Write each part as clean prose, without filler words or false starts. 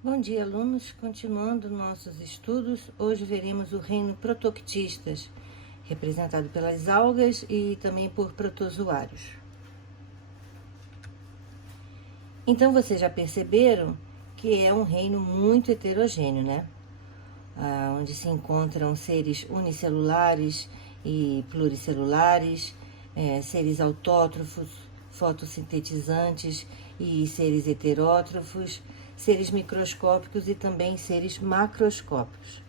Bom dia, alunos. Continuando nossos estudos, hoje veremos o reino Protoctistas, representado pelas algas e também por protozoários. Então, vocês já perceberam que é um reino muito heterogêneo, né? Onde se encontram seres unicelulares e pluricelulares, seres autótrofos, fotossintetizantes e seres heterótrofos, seres microscópicos e também seres macroscópicos.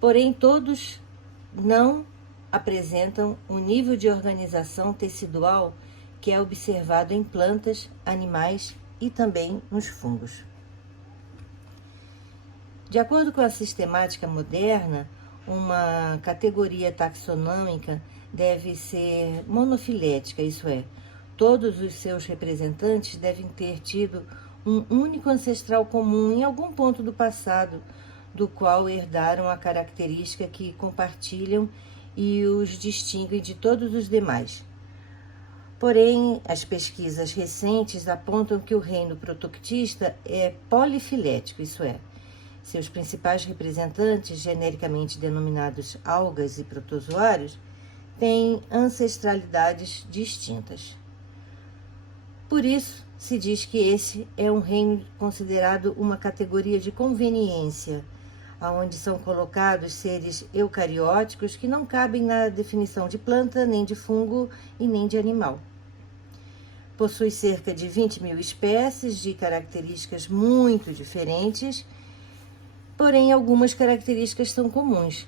Porém, todos não apresentam um nível de organização tecidual que é observado em plantas, animais e também nos fungos. De acordo com a sistemática moderna, uma categoria taxonômica deve ser monofilética, isso é, todos os seus representantes devem ter tido um único ancestral comum em algum ponto do passado, do qual herdaram a característica que compartilham e os distinguem de todos os demais. Porém, as pesquisas recentes apontam que o reino protoctista é polifilético, isso é, seus principais representantes, genericamente denominados algas e protozoários, têm ancestralidades distintas. Por isso, se diz que esse é um reino considerado uma categoria de conveniência, onde são colocados seres eucarióticos que não cabem na definição de planta, nem de fungo e nem de animal. Possui cerca de 20 mil espécies de características muito diferentes, porém algumas características são comuns.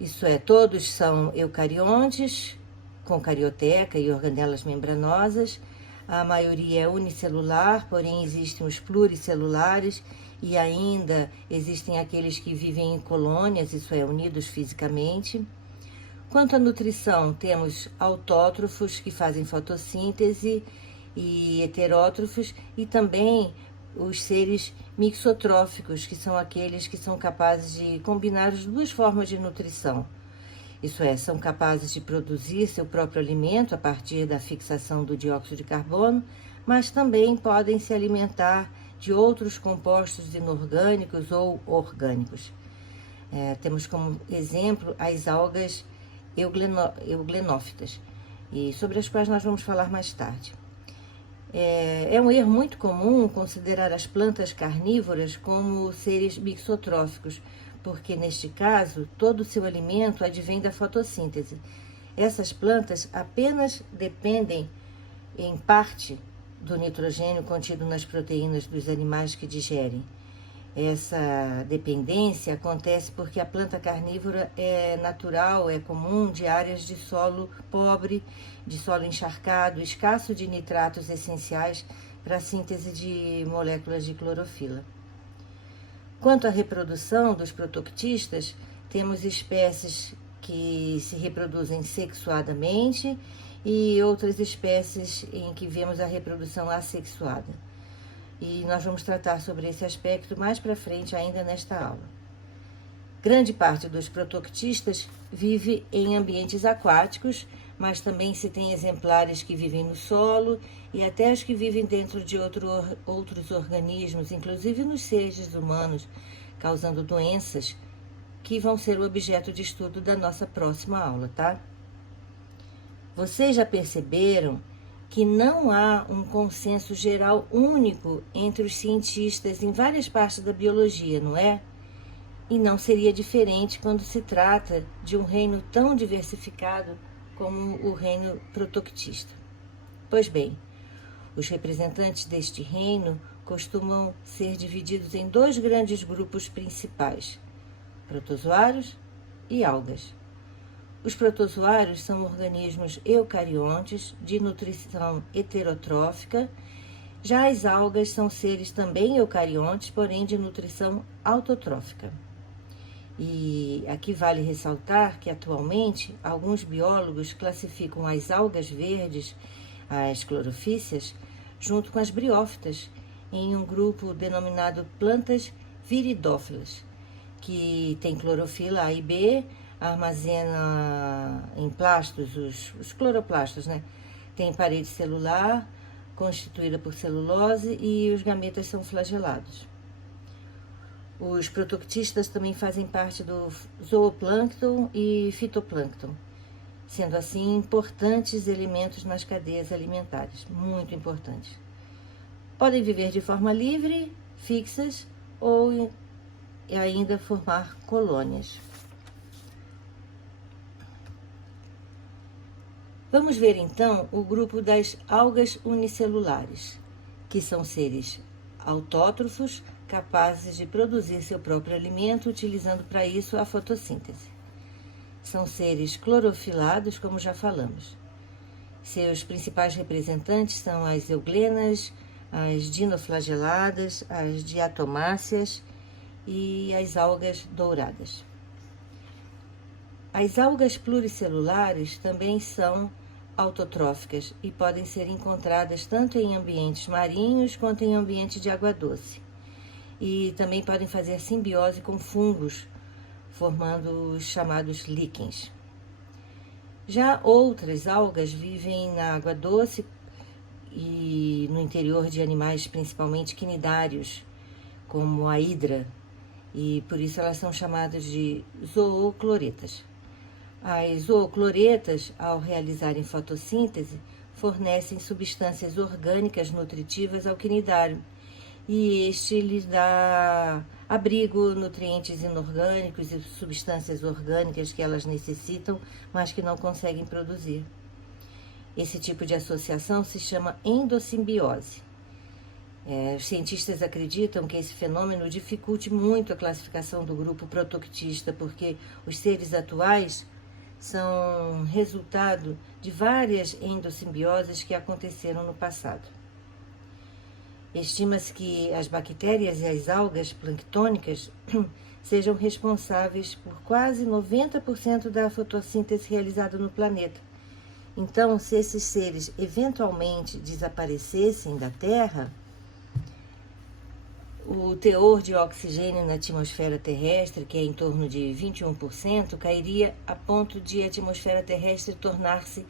Isso é, todos são eucariontes, com carioteca e organelas membranosas. A maioria é unicelular, porém existem os pluricelulares e ainda existem aqueles que vivem em colônias, isso é, unidos fisicamente. Quanto à nutrição, temos autótrofos que fazem fotossíntese e heterótrofos e também os seres mixotróficos, que são aqueles que são capazes de combinar as duas formas de nutrição. Isso é, são capazes de produzir seu próprio alimento a partir da fixação do dióxido de carbono, mas também podem se alimentar de outros compostos inorgânicos ou orgânicos. Temos como exemplo as algas euglenófitas, e sobre as quais nós vamos falar mais tarde. É um erro muito comum considerar as plantas carnívoras como seres mixotróficos, porque neste caso todo o seu alimento advém da fotossíntese. Essas plantas apenas dependem, em parte, do nitrogênio contido nas proteínas dos animais que digerem. Essa dependência acontece porque a planta carnívora é natural, é comum de áreas de solo pobre, de solo encharcado, escasso de nitratos essenciais para a síntese de moléculas de clorofila. Quanto à reprodução dos protoctistas, temos espécies que se reproduzem sexuadamente e outras espécies em que vemos a reprodução assexuada. E nós vamos tratar sobre esse aspecto mais para frente ainda nesta aula. Grande parte dos protoctistas vive em ambientes aquáticos, mas também se tem exemplares que vivem no solo e até os que vivem dentro de outros organismos, inclusive nos seres humanos, causando doenças que vão ser o objeto de estudo da nossa próxima aula, tá? Vocês já perceberam que não há um consenso geral único entre os cientistas em várias partes da biologia, não é? E não seria diferente quando se trata de um reino tão diversificado como o reino protoctista. Pois bem, os representantes deste reino costumam ser divididos em dois grandes grupos principais: protozoários e algas. Os protozoários são organismos eucariontes de nutrição heterotrófica, já as algas são seres também eucariontes, porém de nutrição autotrófica. E aqui vale ressaltar que atualmente alguns biólogos classificam as algas verdes, as clorofícias, junto com as briófitas, em um grupo denominado plantas viridófilas, que tem clorofila A e B, armazena em plastos, os cloroplastos, né? Tem parede celular, constituída por celulose, e os gametas são flagelados. Os protoctistas também fazem parte do zooplâncton e fitoplâncton, sendo assim importantes elementos nas cadeias alimentares, muito importantes. Podem viver de forma livre, fixas ou ainda formar colônias. Vamos ver então o grupo das algas unicelulares, que são seres autótrofos capazes de produzir seu próprio alimento, utilizando para isso a fotossíntese. São seres clorofilados, como já falamos. Seus principais representantes são as euglenas, as dinoflageladas, as diatomáceas e as algas douradas. As algas pluricelulares também são autotróficas e podem ser encontradas tanto em ambientes marinhos quanto em ambientes de água doce. E também podem fazer simbiose com fungos, formando os chamados líquens. Já outras algas vivem na água doce e no interior de animais principalmente quinidários, como a hidra, e por isso elas são chamadas de zoocloretas. As zoocloretas, ao realizarem fotossíntese, fornecem substâncias orgânicas nutritivas ao quinidário, e este lhes dá abrigo, nutrientes inorgânicos e substâncias orgânicas que elas necessitam, mas que não conseguem produzir. Esse tipo de associação se chama endossimbiose. Os cientistas acreditam que esse fenômeno dificulte muito a classificação do grupo protoctista, porque os seres atuais são resultado de várias endossimbioses que aconteceram no passado. Estima-se que as bactérias e as algas planctônicas sejam responsáveis por quase 90% da fotossíntese realizada no planeta. Então, se esses seres eventualmente desaparecessem da Terra, o teor de oxigênio na atmosfera terrestre, que é em torno de 21%, cairia a ponto de a atmosfera terrestre tornar-se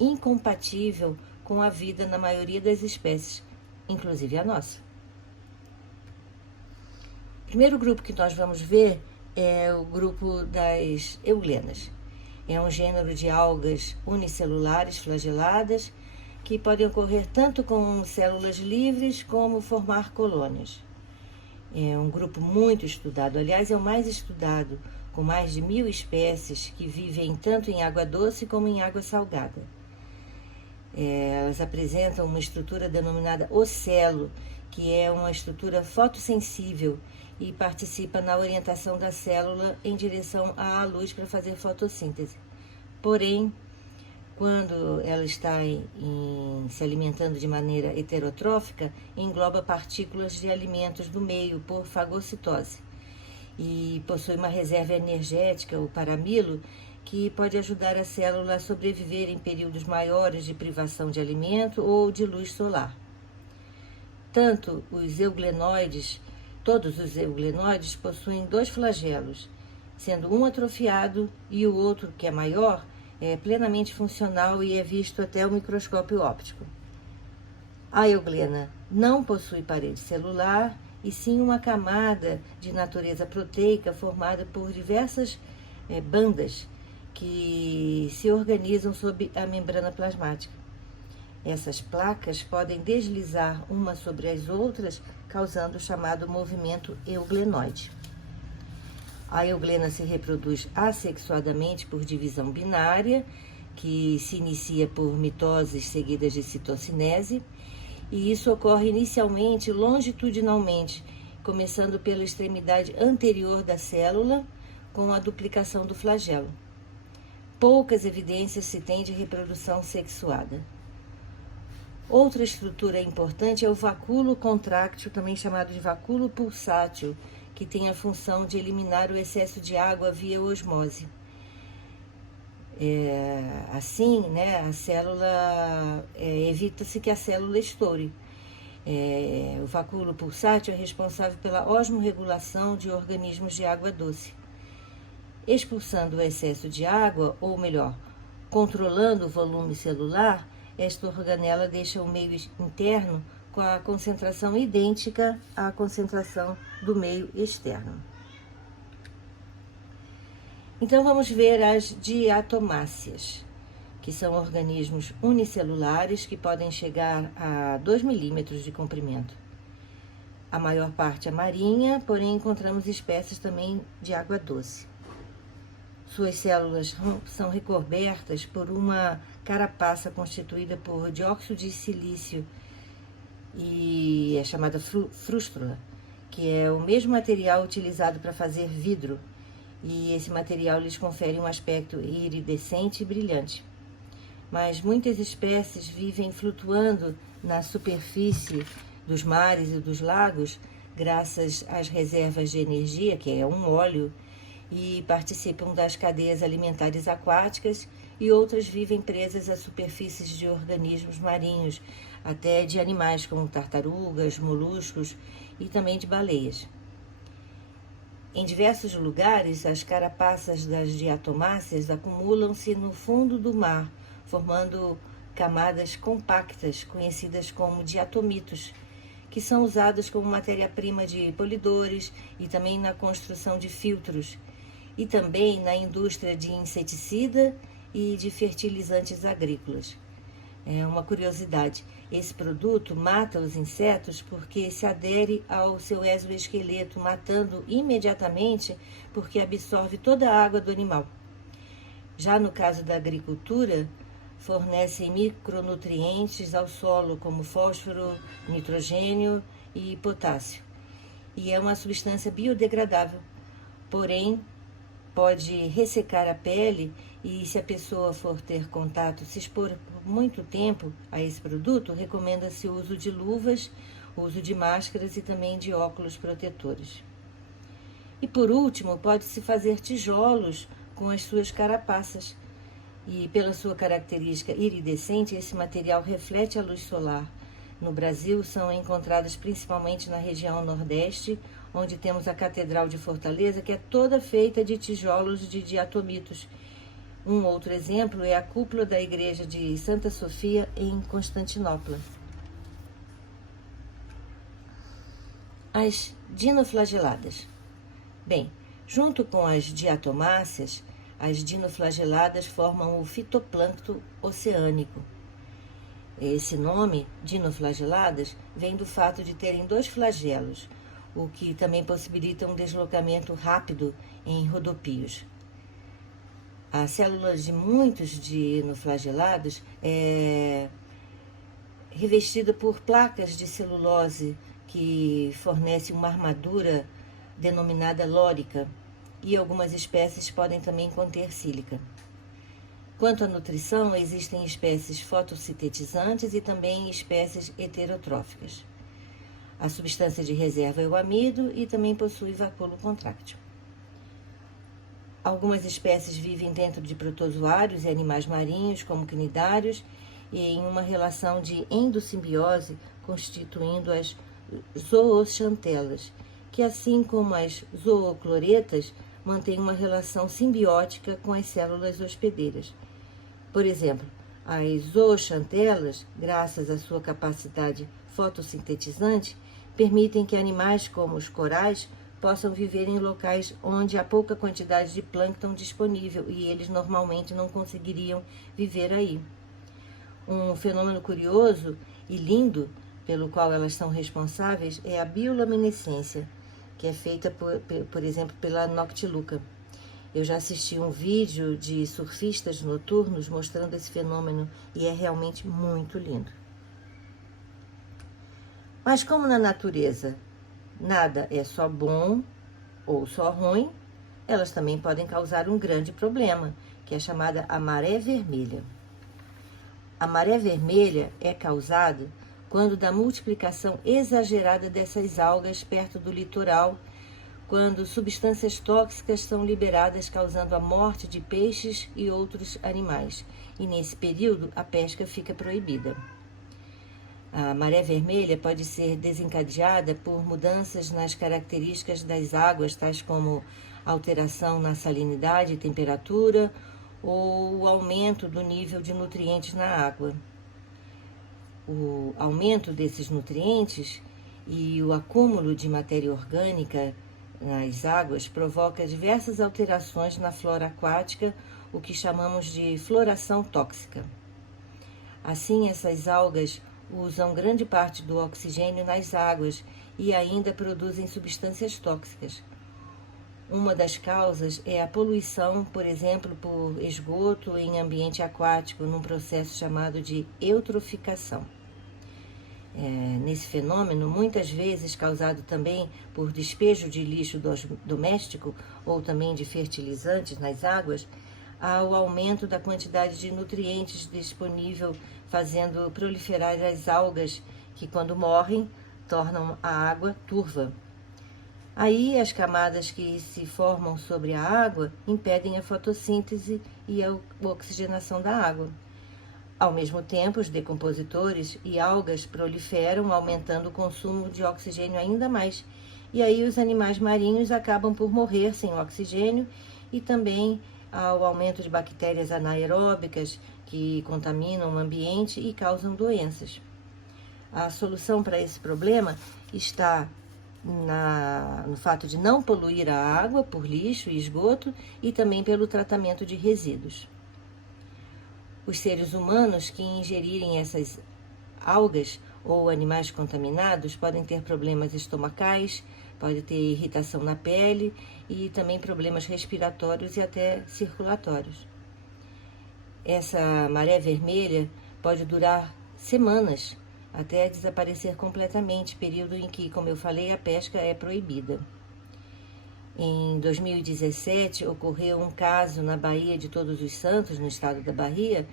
incompatível com a vida na maioria das espécies, inclusive a nossa. O primeiro grupo que nós vamos ver é o grupo das euglenas. É um gênero de algas unicelulares flageladas que podem ocorrer tanto com células livres como formar colônias. É um grupo muito estudado, aliás, é o mais estudado, com mais de 1000 espécies que vivem tanto em água doce como em água salgada. Elas apresentam uma estrutura denominada ocelo, que é uma estrutura fotossensível e participa na orientação da célula em direção à luz para fazer fotossíntese. Porém, quando ela está se alimentando de maneira heterotrófica, engloba partículas de alimentos do meio por fagocitose e possui uma reserva energética, o paramilo, que pode ajudar a célula a sobreviver em períodos maiores de privação de alimento ou de luz solar. Tanto os euglenoides, todos os euglenoides possuem 2 flagelos, sendo um atrofiado e o outro, que é maior, é plenamente funcional e é visto até o microscópio óptico. A euglena não possui parede celular, e sim uma camada de natureza proteica formada por diversas bandas que se organizam sob a membrana plasmática. Essas placas podem deslizar umas sobre as outras, causando o chamado movimento euglenoide. A euglena se reproduz assexuadamente por divisão binária, que se inicia por mitoses seguidas de citocinese, e isso ocorre inicialmente longitudinalmente, começando pela extremidade anterior da célula, com a duplicação do flagelo. Poucas evidências se têm de reprodução sexuada. Outra estrutura importante é o vacúolo contráctil, também chamado de vacúolo pulsátil, que tem a função de eliminar o excesso de água via osmose. Assim, a célula, evita-se que a célula estoure. O vacúolo pulsátil é responsável pela osmorregulação de organismos de água doce. Expulsando o excesso de água, ou melhor, controlando o volume celular, esta organela deixa o meio interno com a concentração idêntica à concentração do meio externo. Então vamos ver as diatomáceas, que são organismos unicelulares que podem chegar a 2 milímetros de comprimento. A maior parte é marinha, porém encontramos espécies também de água doce. Suas células são recobertas por uma carapaça constituída por dióxido de silício e é chamada frústula, que é o mesmo material utilizado para fazer vidro, e esse material lhes confere um aspecto iridescente e brilhante. Mas muitas espécies vivem flutuando na superfície dos mares e dos lagos, graças às reservas de energia, que é um óleo, e participam das cadeias alimentares aquáticas, e outras vivem presas a superfícies de organismos marinhos, até de animais como tartarugas, moluscos e também de baleias. Em diversos lugares, as carapaças das diatomáceas acumulam-se no fundo do mar, formando camadas compactas, conhecidas como diatomitos, que são usadas como matéria-prima de polidores e também na construção de filtros, e também na indústria de inseticida e de fertilizantes agrícolas. É uma curiosidade, esse produto mata os insetos porque se adere ao seu exoesqueleto, matando imediatamente porque absorve toda a água do animal. Já no caso da agricultura, fornecem micronutrientes ao solo, como fósforo, nitrogênio e potássio. E é uma substância biodegradável, porém pode ressecar a pele, e se a pessoa for ter contato, se expor por muito tempo a esse produto, recomenda-se o uso de luvas, o uso de máscaras e também de óculos protetores. E por último, pode-se fazer tijolos com as suas carapaças. E pela sua característica iridescente, esse material reflete a luz solar. No Brasil, são encontradas principalmente na região Nordeste, onde temos a Catedral de Fortaleza, que é toda feita de tijolos de diatomitos. Um outro exemplo é a cúpula da Igreja de Santa Sofia, em Constantinopla. As dinoflageladas. Bem, junto com as diatomáceas, as dinoflageladas formam o fitoplâncton oceânico. Esse nome, dinoflageladas, vem do fato de terem 2 flagelos, o que também possibilita um deslocamento rápido em rodopios. A célula de muitos dinoflagelados é revestida por placas de celulose que fornece uma armadura denominada lórica, e algumas espécies podem também conter sílica. Quanto à nutrição, existem espécies fotossintetizantes e também espécies heterotróficas. A substância de reserva é o amido e também possui vacúolo contráctil. Algumas espécies vivem dentro de protozoários e animais marinhos, como cnidários, e em uma relação de endossimbiose, constituindo as zooxantelas, que, assim como as zoocloretas, mantêm uma relação simbiótica com as células hospedeiras. Por exemplo, as zooxantelas, graças à sua capacidade fotossintetizante, permitem que animais como os corais possam viver em locais onde há pouca quantidade de plâncton disponível e eles normalmente não conseguiriam viver aí. Um fenômeno curioso e lindo pelo qual elas são responsáveis é a bioluminescência, que é feita, por exemplo, pela Noctiluca. Eu já assisti um vídeo de surfistas noturnos mostrando esse fenômeno e é realmente muito lindo. Mas como na natureza nada é só bom ou só ruim, elas também podem causar um grande problema, que é chamada a maré vermelha. A maré vermelha é causada quando da multiplicação exagerada dessas algas perto do litoral, quando substâncias tóxicas são liberadas, causando a morte de peixes e outros animais. E nesse período, a pesca fica proibida. A maré vermelha pode ser desencadeada por mudanças nas características das águas, tais como alteração na salinidade e temperatura, ou o aumento do nível de nutrientes na água. O aumento desses nutrientes e o acúmulo de matéria orgânica nas águas provoca diversas alterações na flora aquática, o que chamamos de floração tóxica. Assim, essas algas usam grande parte do oxigênio nas águas e ainda produzem substâncias tóxicas. Uma das causas é a poluição, por exemplo, por esgoto em ambiente aquático, num processo chamado de eutroficação. Nesse fenômeno, muitas vezes causado também por despejo de lixo doméstico ou também de fertilizantes nas águas, há o aumento da quantidade de nutrientes disponível, fazendo proliferar as algas que, quando morrem, tornam a água turva. Aí, as camadas que se formam sobre a água impedem a fotossíntese e a oxigenação da água. Ao mesmo tempo, os decompositores e algas proliferam, aumentando o consumo de oxigênio ainda mais. E aí os animais marinhos acabam por morrer sem oxigênio e também ao aumento de bactérias anaeróbicas que contaminam o ambiente e causam doenças. A solução para esse problema está no fato de não poluir a água por lixo e esgoto e também pelo tratamento de resíduos. Os seres humanos que ingerirem essas algas ou animais contaminados podem ter problemas estomacais, pode ter irritação na pele e também problemas respiratórios e até circulatórios. Essa maré vermelha pode durar semanas até desaparecer completamente, período em que, como eu falei, a pesca é proibida. Em 2017, ocorreu um caso na Baía de Todos os Santos, no estado da Bahia,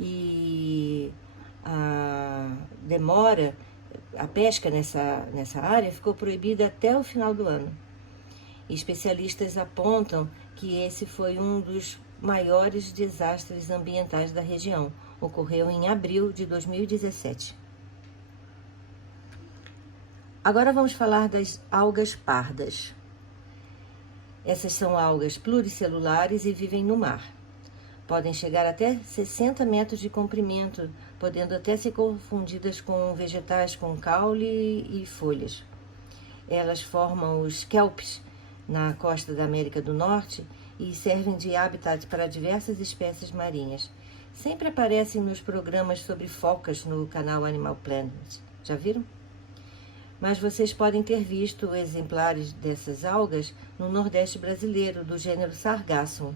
e a pesca nessa área ficou proibida até o final do ano. Especialistas apontam que esse foi um dos maiores desastres ambientais da região. Ocorreu em abril de 2017. Agora vamos falar das algas pardas. Essas são algas pluricelulares e vivem no mar. Podem chegar até 60 metros de comprimento, podendo até ser confundidas com vegetais com caule e folhas. Elas formam os kelps na costa da América do Norte e servem de habitat para diversas espécies marinhas. Sempre aparecem nos programas sobre focas no canal Animal Planet. Já viram? Mas vocês podem ter visto exemplares dessas algas no Nordeste brasileiro, do gênero Sargassum.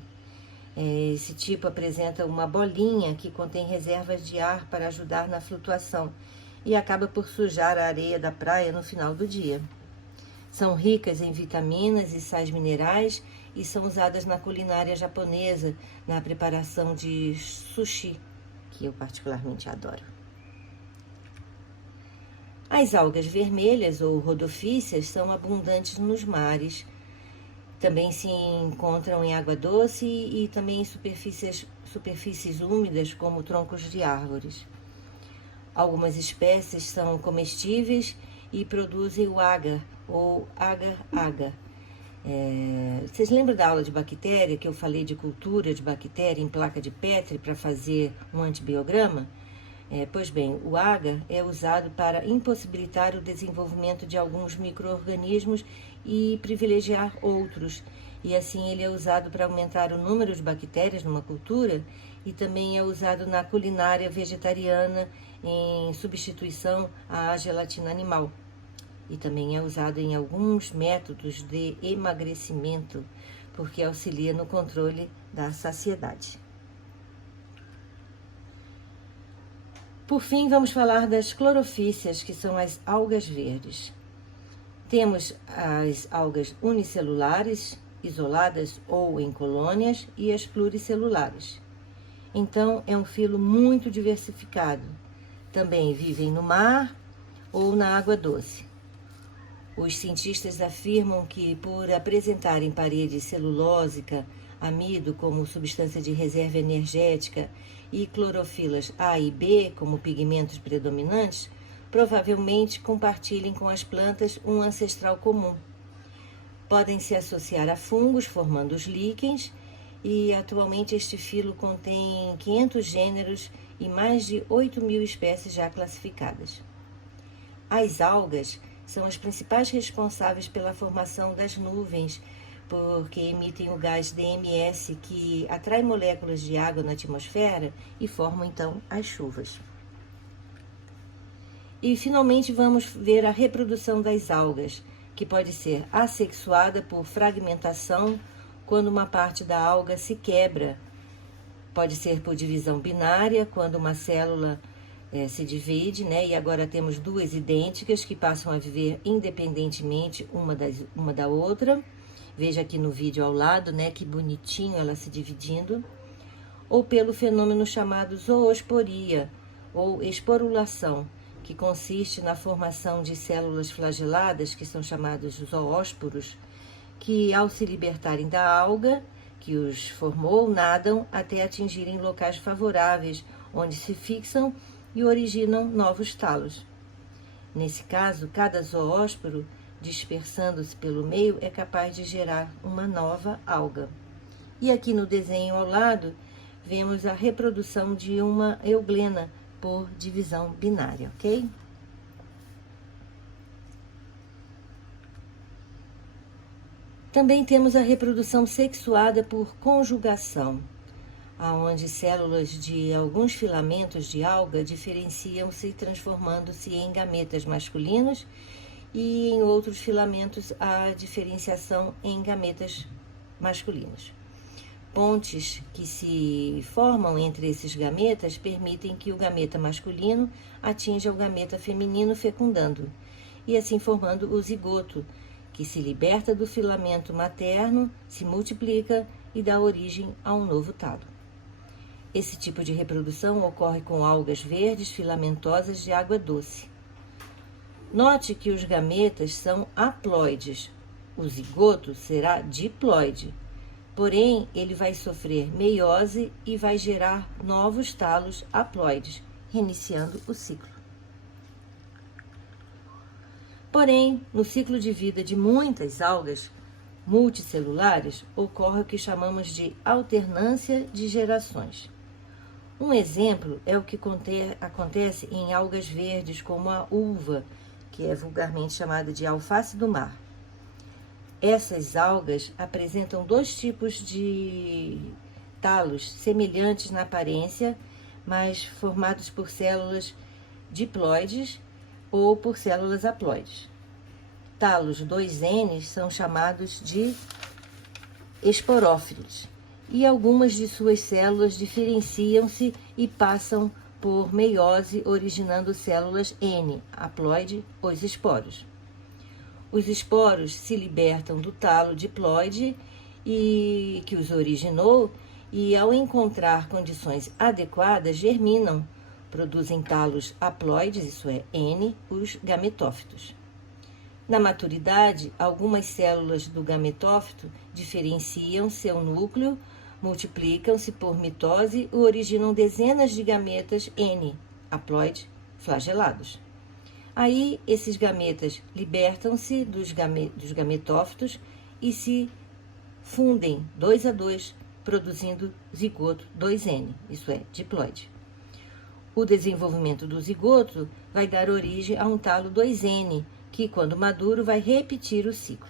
Esse tipo apresenta uma bolinha que contém reservas de ar para ajudar na flutuação e acaba por sujar a areia da praia no final do dia. São ricas em vitaminas e sais minerais e são usadas na culinária japonesa, na preparação de sushi, que eu particularmente adoro. As algas vermelhas ou rodofícias são abundantes nos mares. Também se encontram em água doce e também em superfícies úmidas, como troncos de árvores. Algumas espécies são comestíveis e produzem o agar ou agar-agar. Vocês lembram da aula de bactéria que eu falei de cultura de bactéria em placa de Petri para fazer um antibiograma? Pois bem, o agar é usado para impossibilitar o desenvolvimento de alguns micro-organismos e privilegiar outros. E assim ele é usado para aumentar o número de bactérias numa cultura e também é usado na culinária vegetariana em substituição à gelatina animal. E também é usado em alguns métodos de emagrecimento, porque auxilia no controle da saciedade. Por fim, vamos falar das clorofícias, que são as algas verdes. Temos as algas unicelulares, isoladas ou em colônias, e as pluricelulares. Então, é um filo muito diversificado. Também vivem no mar ou na água doce. Os cientistas afirmam que, por apresentarem parede celulósica, amido como substância de reserva energética e clorofilas A e B como pigmentos predominantes, provavelmente compartilhem com as plantas um ancestral comum. Podem se associar a fungos, formando os líquens, e atualmente este filo contém 500 gêneros e mais de 8.000 espécies já classificadas. As algas são as principais responsáveis pela formação das nuvens, porque emitem o gás DMS, que atrai moléculas de água na atmosfera e formam então as chuvas. E finalmente vamos ver a reprodução das algas, que pode ser assexuada por fragmentação, quando uma parte da alga se quebra. Pode ser por divisão binária, quando uma célula se divide, né? E agora temos duas idênticas que passam a viver independentemente uma da outra. Veja aqui no vídeo ao lado, né? Que bonitinho ela se dividindo. Ou pelo fenômeno chamado zoosporia, ou esporulação, que consiste na formação de células flageladas, que são chamados zoósporos, que ao se libertarem da alga que os formou, nadam até atingirem locais favoráveis, onde se fixam e originam novos talos. Nesse caso, cada zoósporo, dispersando-se pelo meio, é capaz de gerar uma nova alga. E aqui no desenho ao lado, vemos a reprodução de uma euglena por divisão binária, ok? Também temos a reprodução sexuada por conjugação, aonde células de alguns filamentos de alga diferenciam-se transformando-se em gametas masculinos e em outros filamentos a diferenciação em gametas masculinos. Pontes que se formam entre esses gametas permitem que o gameta masculino atinja o gameta feminino fecundando, e assim formando o zigoto, que se liberta do filamento materno, se multiplica e dá origem a um novo talo. Esse tipo de reprodução ocorre com algas verdes filamentosas de água doce. Note que os gametas são haploides. O zigoto será diploide. Porém, ele vai sofrer meiose e vai gerar novos talos haploides, reiniciando o ciclo. Porém, no ciclo de vida de muitas algas multicelulares, ocorre o que chamamos de alternância de gerações. Um exemplo é o que acontece em algas verdes, como a uva, que é vulgarmente chamada de alface do mar. Essas algas apresentam dois tipos de talos semelhantes na aparência, mas formados por células diploides ou por células haploides. Talos 2N são chamados de esporófilos, e algumas de suas células diferenciam-se e passam por meiose, originando células N, haploide, os esporos. Os esporos se libertam do talo diploide e que os originou e, ao encontrar condições adequadas, germinam, produzem talos haploides, isso é, N, os gametófitos. Na maturidade, algumas células do gametófito diferenciam seu núcleo, multiplicam-se por mitose e originam dezenas de gametas N, haploide, flagelados. Aí, esses gametas libertam-se dos gametófitos e se fundem 2 a 2, produzindo zigoto 2N, isso é, diploide. O desenvolvimento do zigoto vai dar origem a um talo 2N, que, quando maduro, vai repetir o ciclo.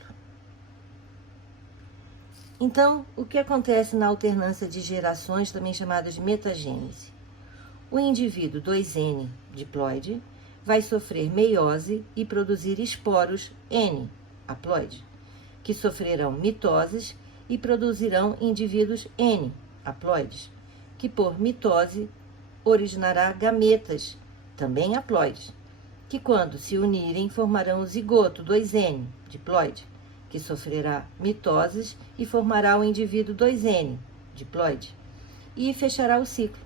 Então, o que acontece na alternância de gerações, também chamada de metagênese? O indivíduo 2N diploide vai sofrer meiose e produzir esporos N, haploide, que sofrerão mitoses e produzirão indivíduos N, haploides, que por mitose originará gametas, também haploides, que quando se unirem formarão o zigoto 2N, diploide, que sofrerá mitoses e formará o indivíduo 2N, diploide, e fechará o ciclo.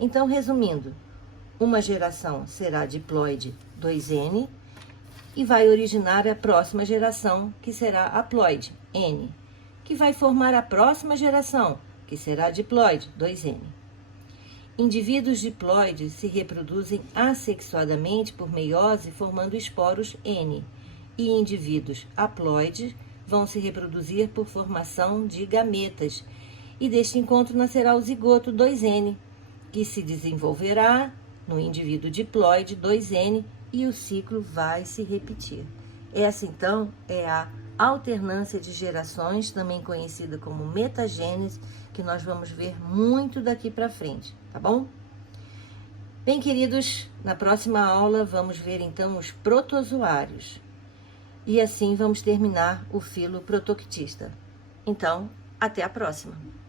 Então, resumindo, uma geração será diploide 2N e vai originar a próxima geração, que será haploide, N, que vai formar a próxima geração, que será diploide 2N. Indivíduos diploides se reproduzem assexuadamente por meiose, formando esporos N, e indivíduos haploides vão se reproduzir por formação de gametas, e deste encontro nascerá o zigoto 2N, que se desenvolverá no indivíduo diploide 2N e o ciclo vai se repetir. Essa, então, é a alternância de gerações, também conhecida como metagênese, que nós vamos ver muito daqui para frente, tá bom? Bem, queridos, na próxima aula vamos ver, então, os protozoários. E assim vamos terminar o filo protoctista. Então, até a próxima!